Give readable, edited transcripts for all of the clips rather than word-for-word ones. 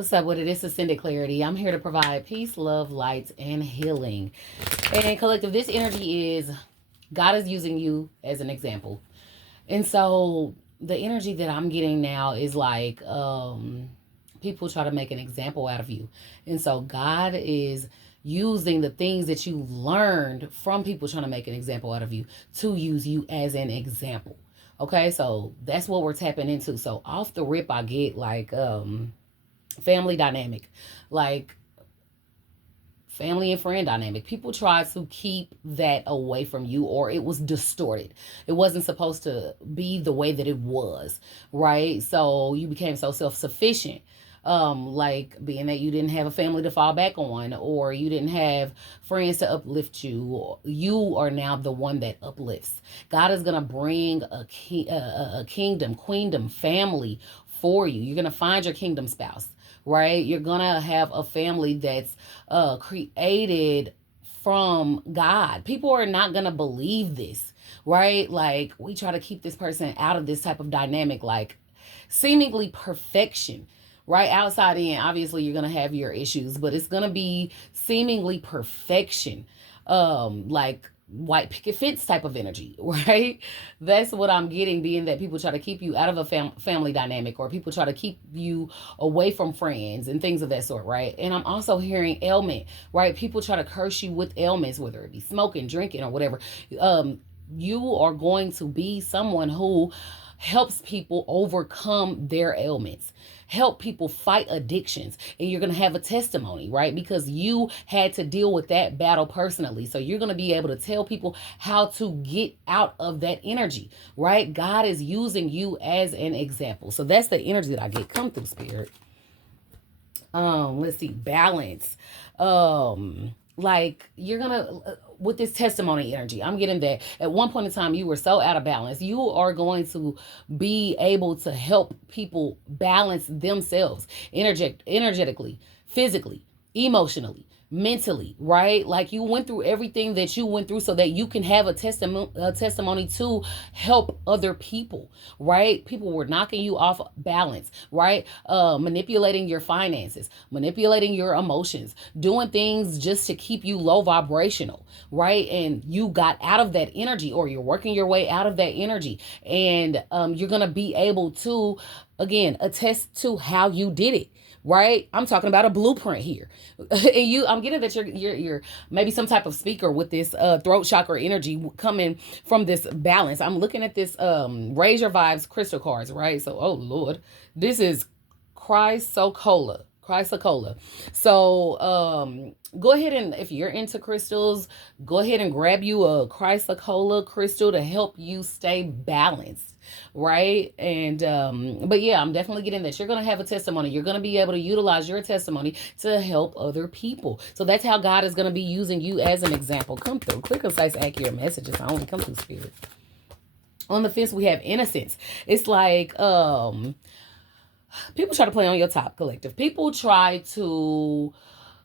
What's up with it? It's Ascended Clarity. I'm here to provide peace, love, light, and healing. And collective, this energy is God is using you as an example. And so the energy that I'm getting now is like people try to make an example out of you. And so God is using the things that you've learned from people trying to make an example out of you to use you as an example. Okay, so that's what we're tapping into. So off the rip, I get like family dynamic, like family and friend dynamic. People try to keep that away from you, or it was distorted. It wasn't supposed to be the way that it was, right? So you became so self-sufficient, like being that you didn't have a family to fall back on, or you didn't have friends to uplift you. You are now the one that uplifts. God is gonna bring a kingdom, queendom, family for you. You're gonna find your kingdom spouse, right? You're gonna have a family that's created from God. People are not gonna believe this, right? Like we try to keep this person out of this type of dynamic, like seemingly perfection, right? Outside in, obviously you're gonna have your issues, but it's gonna be seemingly perfection, like white picket fence type of energy, right? That's what I'm getting, being that people try to keep you out of a family dynamic, or people try to keep you away from friends and things of that sort, right? And I'm also hearing ailment, right? People try to curse you with ailments, whether it be smoking, drinking, or whatever. You are going to be someone who helps people overcome their ailments, help people fight addictions, and you're going to have a testimony, right? Because you had to deal with that battle personally. So you're going to be able to tell people how to get out of that energy, right? God is using you as an example. So that's the energy that I get. Come through, spirit. Let's see, balance. Like you're gonna with this testimony energy, I'm getting that at one point in time you were so out of balance. You are going to be able to help people balance themselves energetically, physically, emotionally, mentally, right? Like you went through everything that you went through so that you can have a testimony to help other people, right? People were knocking you off balance, right? Manipulating your finances, manipulating your emotions, doing things just to keep you low vibrational, right? And you got out of that energy, or you're working your way out of that energy, and you're gonna be able to again attest to how you did it, right? I'm talking about a blueprint here. And I'm getting that you're maybe some type of speaker with this throat chakra energy coming from this balance. I'm looking at this raise your vibes crystal cards, right? So oh Lord, this is Chrysocolla. Chrysocolla. So go ahead, and if you're into crystals, go ahead and grab you a Chrysocolla crystal to help you stay balanced, right? And but yeah, I'm definitely getting that you're gonna have a testimony. You're gonna be able to utilize your testimony to help other people. So that's how God is gonna be using you as an example. Come through, clear, concise, accurate messages. I only come through spirit. On the fence, we have innocence. It's like people try to play on your top, collective. People try to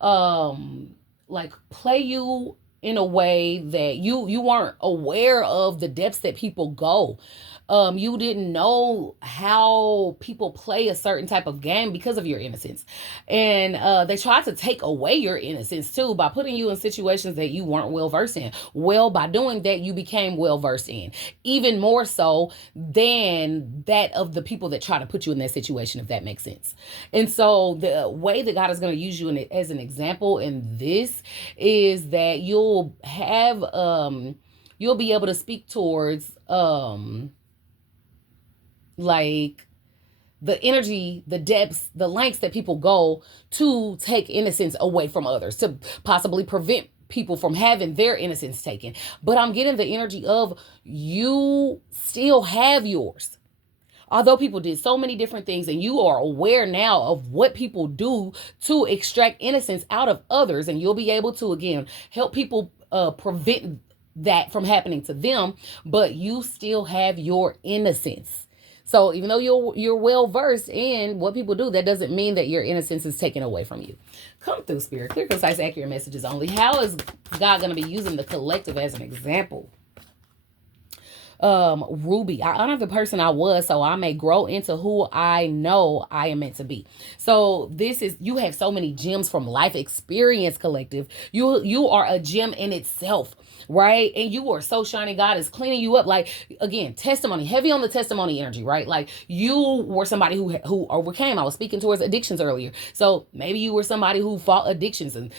like play you in a way that you weren't aware of the depths that people go. You didn't know how people play a certain type of game because of your innocence, and they tried to take away your innocence too by putting you in situations that you weren't well versed in. Well, by doing that, you became well versed in, even more so than that of the people that try to put you in that situation, if that makes sense. And so the way that God is going to use you as an example in this is that you'll be able to speak towards like the energy, the depths, the lengths that people go to take innocence away from others, to possibly prevent people from having their innocence taken. But I'm getting the energy of you still have yours. Although people did so many different things, and you are aware now of what people do to extract innocence out of others, and you'll be able to again help people prevent that from happening to them, but you still have your innocence. So even though you're well versed in what people do, that doesn't mean that your innocence is taken away from you. Come through, spirit. Clear, concise, accurate messages only. How is God going to be using the collective as an example? Ruby, I honor the person I was so I may grow into who I know I am meant to be. So this is, you have so many gems from life experience, collective. You are a gem in itself, right? And you are so shiny. God is cleaning you up. Like, again, testimony, heavy on the testimony energy, right? Like, you were somebody who overcame. I was speaking towards addictions earlier. So maybe you were somebody who fought addictions, and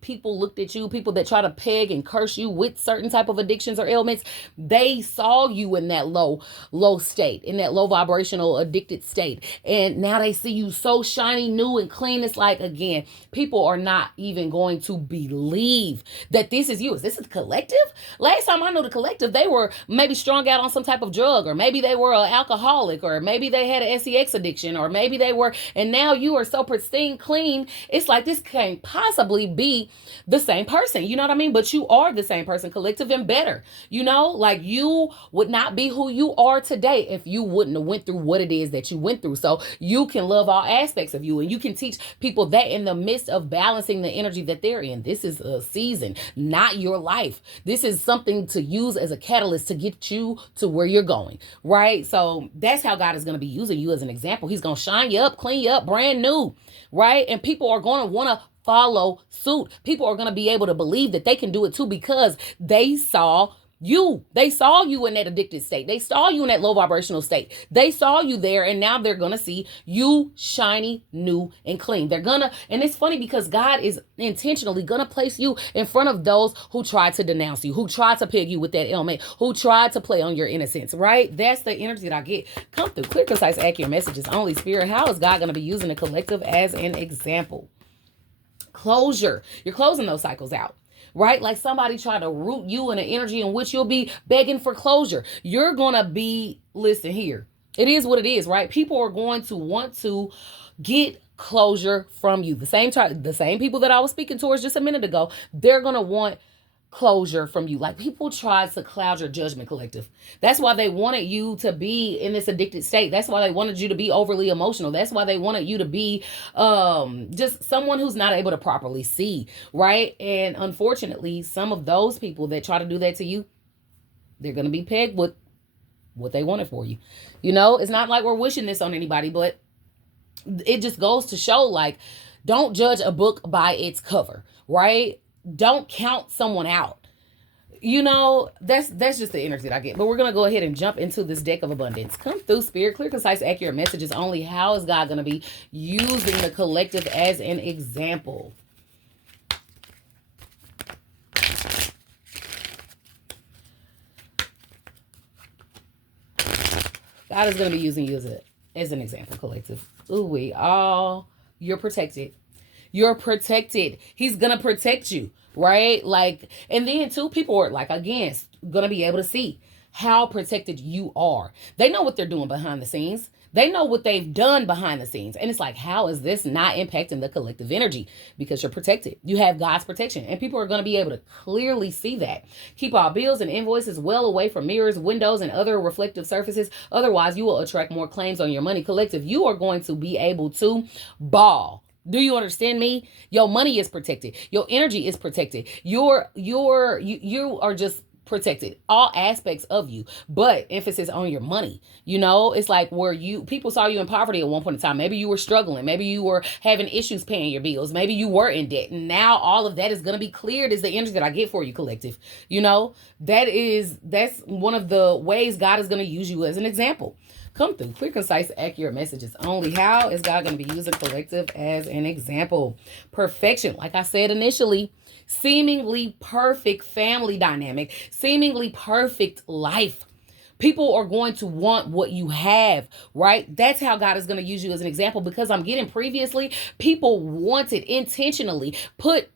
people looked at you, people that try to peg and curse you with certain type of addictions or ailments, they saw you in that low state, in that low vibrational addicted state. And now they see you so shiny, new and clean. It's like, again, people are not even going to believe that this is you. Is this a collective? Last time I knew the collective, they were maybe strung out on some type of drug, or maybe they were an alcoholic, or maybe they had an sex addiction, or maybe they were, and now you are so pristine, clean. It's like, this can't possibly be the same person. You know what I mean? But you are the same person, collective, and better. You know, like, you would not be who you are today if you wouldn't have went through what it is that you went through. So you can love all aspects of you, and you can teach people that in the midst of balancing the energy that they're in. This is a season, not your life. This is something to use as a catalyst to get you to where you're going, right? So that's how God is going to be using you as an example. He's going to shine you up, clean you up, brand new, right? And people are going to want to follow suit. People are going to be able to believe that they can do it too, because they saw you. They saw you in that addicted state. They saw you in that low vibrational state. They saw you there, and now they're going to see you shiny, new, and clean. They're going to, and it's funny because God is intentionally going to place you in front of those who try to denounce you, who try to peg you with that ailment, who try to play on your innocence, right? That's the energy that I get. Come through. Clear, concise, accurate messages. Only Spirit. How is God going to be using the collective as an example? Closure. You're closing those cycles out. Right? Like, somebody try to root you in an energy in which you'll be begging for closure. You're going to be, listen here, it is what it is, right? People are going to want to get closure from you. The same people that I was speaking towards just a minute ago, they're going to want closure from you. Like, people try to cloud your judgment, collective. That's why they wanted you to be in this addicted state. That's why they wanted you to be overly emotional. That's why they wanted you to be just someone who's not able to properly see, right? And unfortunately, some of those people that try to do that to you, they're going to be pegged with what they wanted for you. You know, it's not like we're wishing this on anybody, but it just goes to show, like, don't judge a book by its cover, right? Don't count someone out. You know, that's just the energy that I get. But we're going to go ahead and jump into this deck of abundance. Come through, Spirit. Clear, concise, accurate messages only. How is God going to be using the collective as an example? God is going to be using you as an example, collective. Ooh, you're protected. You're protected. He's going to protect you, right? Like, and then too, people are, like, again, going to be able to see how protected you are. They know what they're doing behind the scenes. They know what they've done behind the scenes. And it's like, how is this not impacting the collective energy? Because you're protected. You have God's protection. And people are going to be able to clearly see that. Keep all bills and invoices well away from mirrors, windows, and other reflective surfaces. Otherwise, you will attract more claims on your money. Collective, you are going to be able to ball. Do you understand me? Your money is protected. Your energy is protected. You are just protected. All aspects of you, but emphasis on your money. You know, it's like where people saw you in poverty at one point in time. Maybe you were struggling. Maybe you were having issues paying your bills. Maybe you were in debt. And now all of that is going to be cleared, is the energy that I get for you, collective. You know, that's one of the ways God is going to use you as an example. Come through. Clear, concise, accurate messages only. How is God going to be using collective as an example? Perfection. Like I said initially, seemingly perfect family dynamic, seemingly perfect life. People are going to want what you have, right? That's how God is going to use you as an example, because I'm getting previously, people wanted intentionally put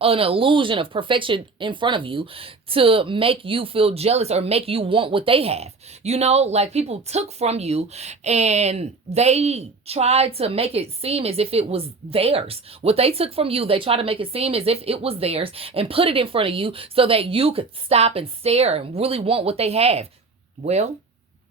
an illusion of perfection in front of you to make you feel jealous or make you want what they have. You know, like, people took from you and they tried to make it seem as if it was theirs. What they took from you, they tried to make it seem as if it was theirs and put it in front of you so that you could stop and stare and really want what they have. Well,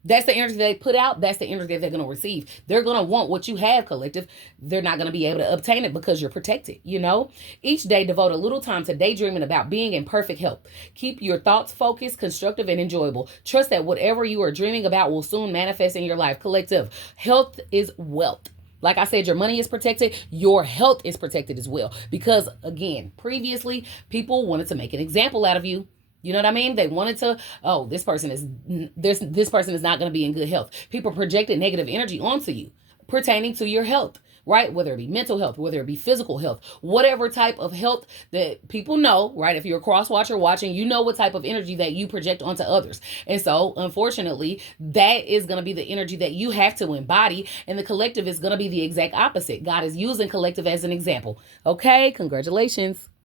That's the energy they put out. That's the energy that they're going to receive. They're going to want what you have, collective. They're not going to be able to obtain it because you're protected, you know? Each day, devote a little time to daydreaming about being in perfect health. Keep your thoughts focused, constructive, and enjoyable. Trust that whatever you are dreaming about will soon manifest in your life. Collective, health is wealth. Like I said, your money is protected. Your health is protected as well. Because, again, previously, people wanted to make an example out of you. You know what I mean? They wanted to, oh, this person is not going to be in good health. People projected negative energy onto you pertaining to your health, right? Whether it be mental health, whether it be physical health, whatever type of health that people know, right? If you're a cross watcher watching, you know what type of energy that you project onto others. And so, unfortunately, that is going to be the energy that you have to embody. And the collective is going to be the exact opposite. God is using collective as an example. Okay, congratulations.